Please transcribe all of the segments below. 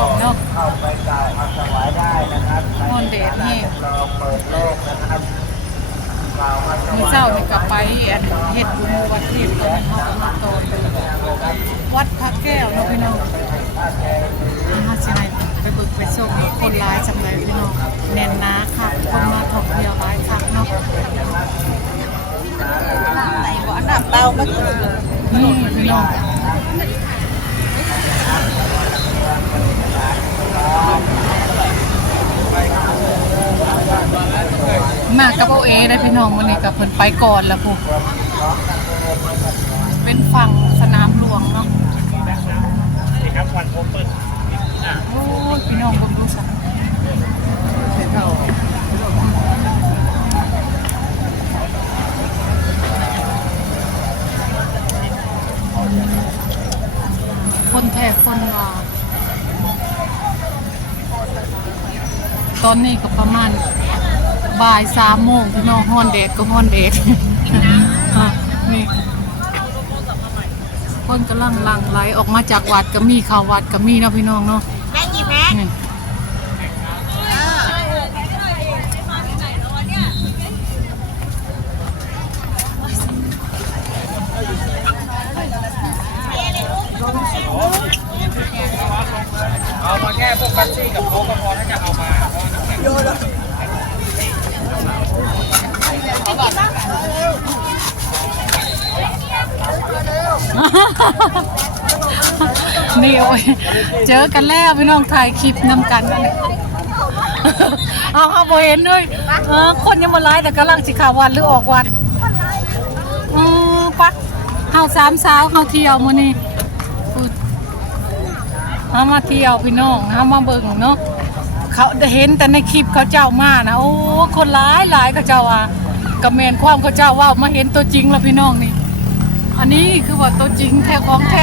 อนแดดห้องเนาะเข้าไปกล่าวคำถวายได้นะครับห้อนแดดแห้งรอเปิดโลกนะครับกล่าวคำถมื้อวายเช้านี่ก็ไปอันเฮ็ดบุญวัดเทพตอนนั้นเฮาก็มาต่อไปวัดพระแก้วเนาะพี่น้องเฮาสิให้ไปเบิกไปส่งคนร้ายจำเลยพี่น้องแน่นหนาค่ะคนมาท่องเที่ยวหลายคักเนาะไหนบ่อันดับเตาก็คือนี่พี่น้อง มากับโอเอได้พี่น้องมื้อนี้กับเพิ่นไปก่อนแล้วพวกเป็นฝั่งสนามหลวงเนาะนี่ครับวันโอเปิดโอ้ยพี่น้องเบิ่งดูสัคนแท้คนว่า ตอนนี้ก็ประมาณบ่ายสามโมงพี่น้องฮ้อนแดดก็ฮ้อนแดดอะนี่คนกำลังหลั่งไหลออกมาจากวัดก็มีเข้าวัดก็มีเนาะพี่น้องเนาะแม่กี่แม่นี่เอามาแค่พวกกัตซี่กับโค้กก็พอถ้าจะเอามาเพราะว่าน้ำหนัก นี่โอ้ ยเจอกันแล้วพี่น้องถ่ายคลิปนำกันนั่นแหละเอาเอาบ่เห็นด้วยเออคนยังมาไลฟ์แต่กำลังสิขาวันหรือออกวันอือปะเฮาสามสาวเฮาเที่ยวมื้อนี้พูดเฮามาเที่ยวพี่น้องเฮามาเบิ่งเนาะเขาได้เห็นแต่ในคลิปเขาเจ้ามานะโอ้คนหลายหลายเขาเจ้าว่าก็แม่นความเขาเจ้าว่ามาเห็นตัวจริงแล้วพี่น้องนี่ อันนี้คือว่าตัวจริงแท้ของแท้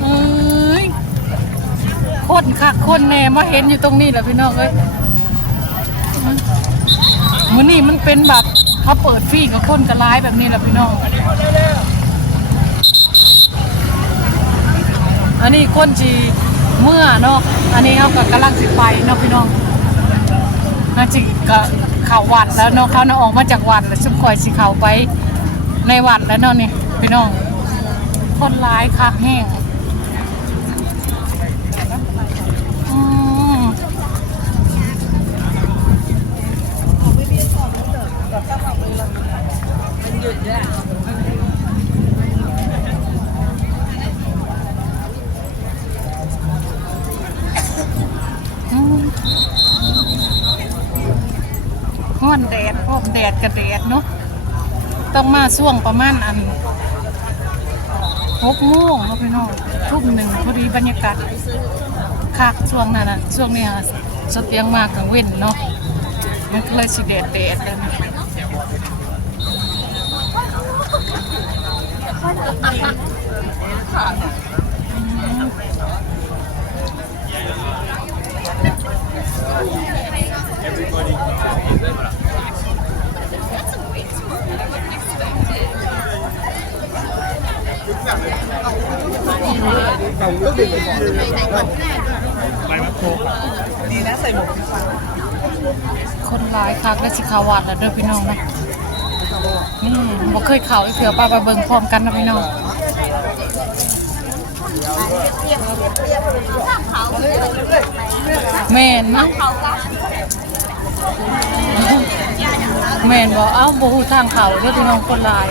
เอ้ย คนคักคนแน่มาเห็นอยู่ตรงนี้แหละพี่น้องเอ้ยมือนี้มันเป็นแบบเขาเปิดฟรีกับคนกระร้ายแบบนี้แหละพี่น้อง อันนี้คนจีเมื่อเนาะ อันนี้เขาก็กำลังสิไปเนาะพี่น้องน่าจิก็เข่าวัดแล้วเนาะเขาเนาะออกมาจากวัดแล้วชุบคอยสิเขาไปในวัดแล้วเนาะนี่พี่น้อง คนร้ายคักแห้ง อืมห้อนแดดพวกแดดกับแดดเนาะต้องมาช่วงประมาณอันหกโมงเนาะพี่น้องทุ่มหนึ่งพอดีบรรยากาศคักช่วงนั้นน่ะช่วงนี้สเตียงมากกลางเว้นเนาะมันก็เลยสิแดดแดดเลยนะ คนร้ายคักและสิขาวัดแล้วเด้อพี่น้องนะ นี่บ่เคยเข่าอีกเถือป้าไปเบิ่งพร้อมกันนะพี่น้องแม่นนะแม่นบอกเอ้าบ่ฮู้ทางเขาเด้อพี่น้องคนร้าย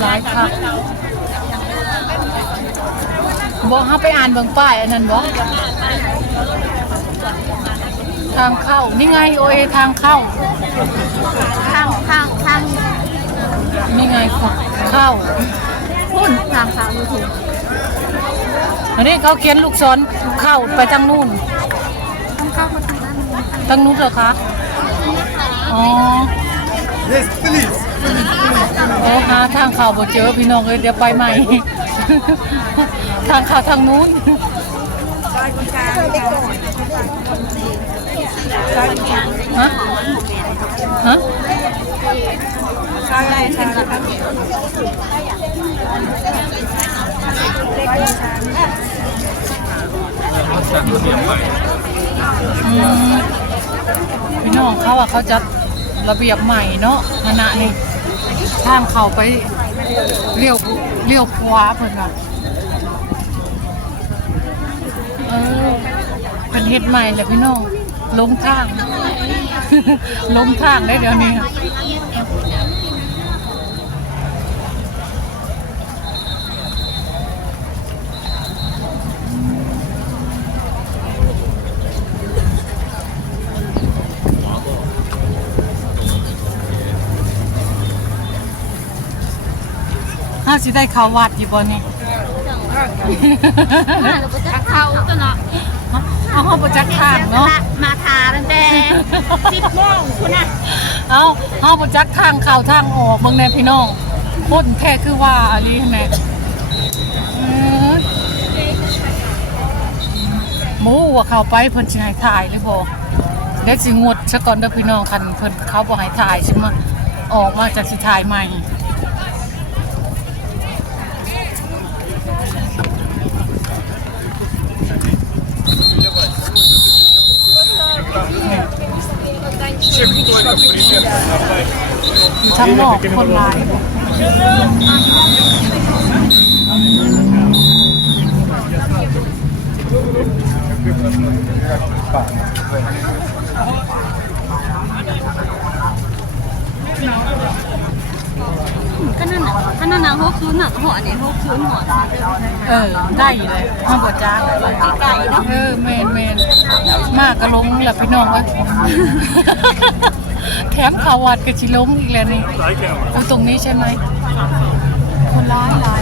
หลายคักบอกเขาไปอ่านเบิ่งป้ายอันนั้นบอก ทางเข้า นี่ไงโอเอทางเข้าข้างข้างข้างนี่ไงเข้าพุ่นทางสาวยูทูบอันนี้เขาเขียนลูกศรเข้าไปทางนู่นต้องเข้าประตูด้านนู้นทางนู้นเหรอคะ อ๋อ Yes, please. โอ้หาทางเข้าบ่เจอพี่น้องเลยเดี๋ยวไปใหม่ ทางเข้าทางนู้น ฮะฮะใช่ใช่ครับจัดระเบียบใหม่อืมพี่น้องเขาอะเขาจัดระเบียบใหม่เนาะคณะนี่ทางเขาไปเลี้ยวเลี้ยวขวาเพิ่นว่าเออเป็นเฮ็ดใหม่แหละพี่น้อง ลงทางลงทางได้เดี๋ยวนี้ถ้าสิได้เข้าวัดอยู่บ่นี่มาเราก็จะเข้าตัว เนาะเอาเฮาบ่จักทางเนาะมาทาตั้งแต่สิบโมงคุณน่ะเอาเฮาบ่จักทางเข้าทางออกเบิ่งแน่พี่น้องคนแท้คือว่าอะลีแน่เออหมูว่าเข้าไปเพิ่นสิให้ถ่ายเลยบ่เดี๋ยวสิงดซะก่อนเด้อพี่น้องคันเพิ่นเขาบ่ให้ถ่ายสิมาออกมาจากสิถ่ายใหม่ ทั้งนอกคนร้ายก็นั่นน่ะก็นั่นน่ะหกศูนย์น่ะหัวเนี่ยหกศูนย์หัวเออ ได้เลยห้าบอจ้าไก่เนาะเออเมนเม มากกระล้มแหละพี่น้องเอ้ยแถมข่าววัดกับชิล้มอีกแล้วนี่เอาตรงนี้ใช่ไหมคนร้ายร้าย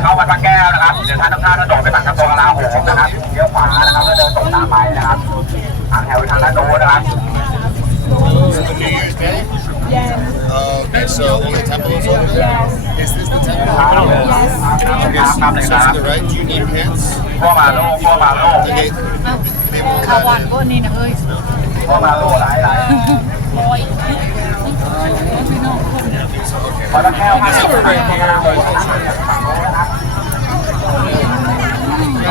เข้าวัดพระแก้วนะครับ เดี๋ยวท่านต้งข้ามถนนไปทางกระทรวงกลาโหมนะครับเลี้ยวขวานะครับแล้วเดินตรงตามไปนะครับ ทางแถวทางด้านโน้นนะครับ Okay, so only temple is open? Is this the temple? ครับ Yes. ครับเลย So นะ to the right, do you need pants? พวกมาโลพวกมาโล Okay. เอ้าข่าววัดก็นี่นะเอ้ยพวกมาโลหลายหลายพี่น้องคนวัดพระแก้วมาโลหลายหลาย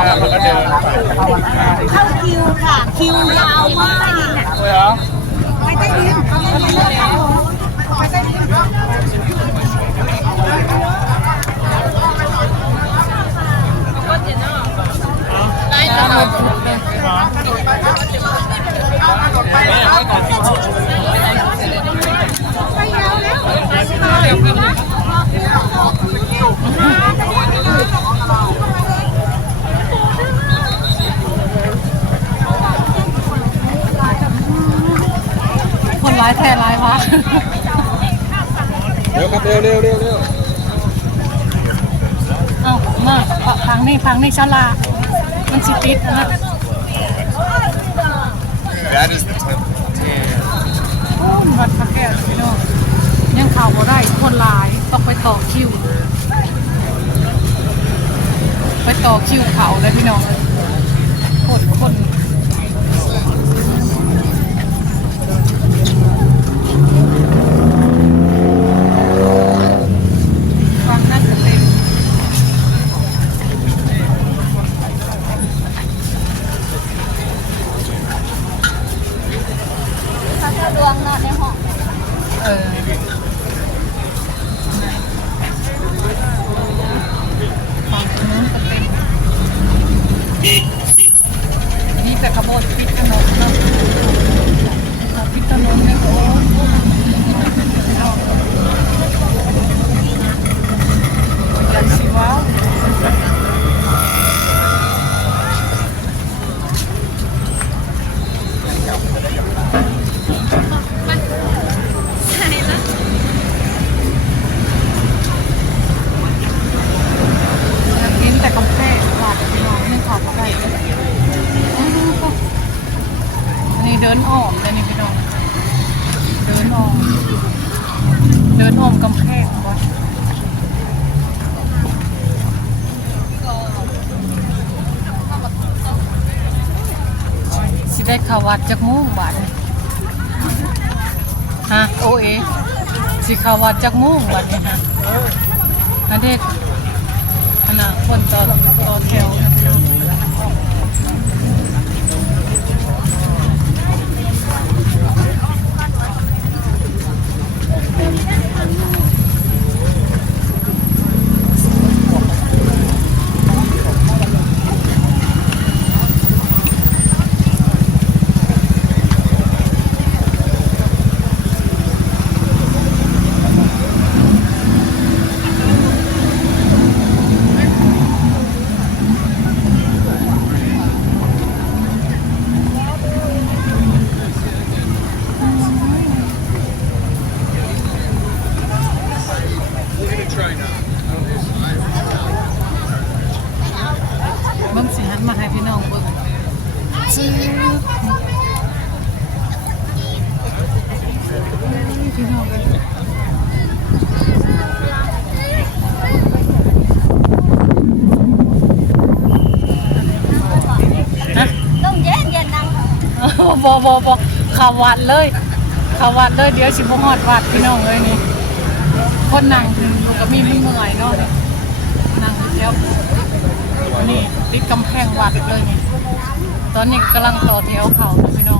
แล้วก็เดินไปเข้าคิวค่ะ คิวยาวมากเลยเหรอตามมาพุดเลย คนร้ายแท้ร้ายวะ เร็วครับเร็วเร็วเร็วเร็วเอามาพังนี่พังนี่ชะลา มันสิติดนะ That is the temple. โอ้ยวัดพระแก้วพี่น้องยังเข่าบ่ได้คนหลายต้องไปต่อคิว ไปต่อคิวเขาเลยพี่น้องคนคนฟังนั่นเต็ม ถ้าดวงนอนในห้อง เออฟังตรงนู้นก็เต็ม นหอมกำแพงก่อนสิ ได้ข่าวัดจักมู่บาดนี่ฮะโอเอสิขาวัดจักมู่บาดนี่ฮะอันเด็กขนาดคนต่อต่อแถวนะพี่น้องเบิ่งสิหันมาให้พี่น้องเบิ่งซื้อพี่น้องเบิ่งฮะ ต้องเย็นเย็นนัง บอบอบอข่าววัดเลยข่าววัดเลยเดี๋ยวสิบหอดวัดพี่น้องเลยนี่ คนนั่งอยู่กับมีมีเมื่อยเนาะนั่งอยู่แล้วนี่ติดกำแพงวัดเลยนี่ ตอนนี้กำลังต่อแถวเขาพี่น้อง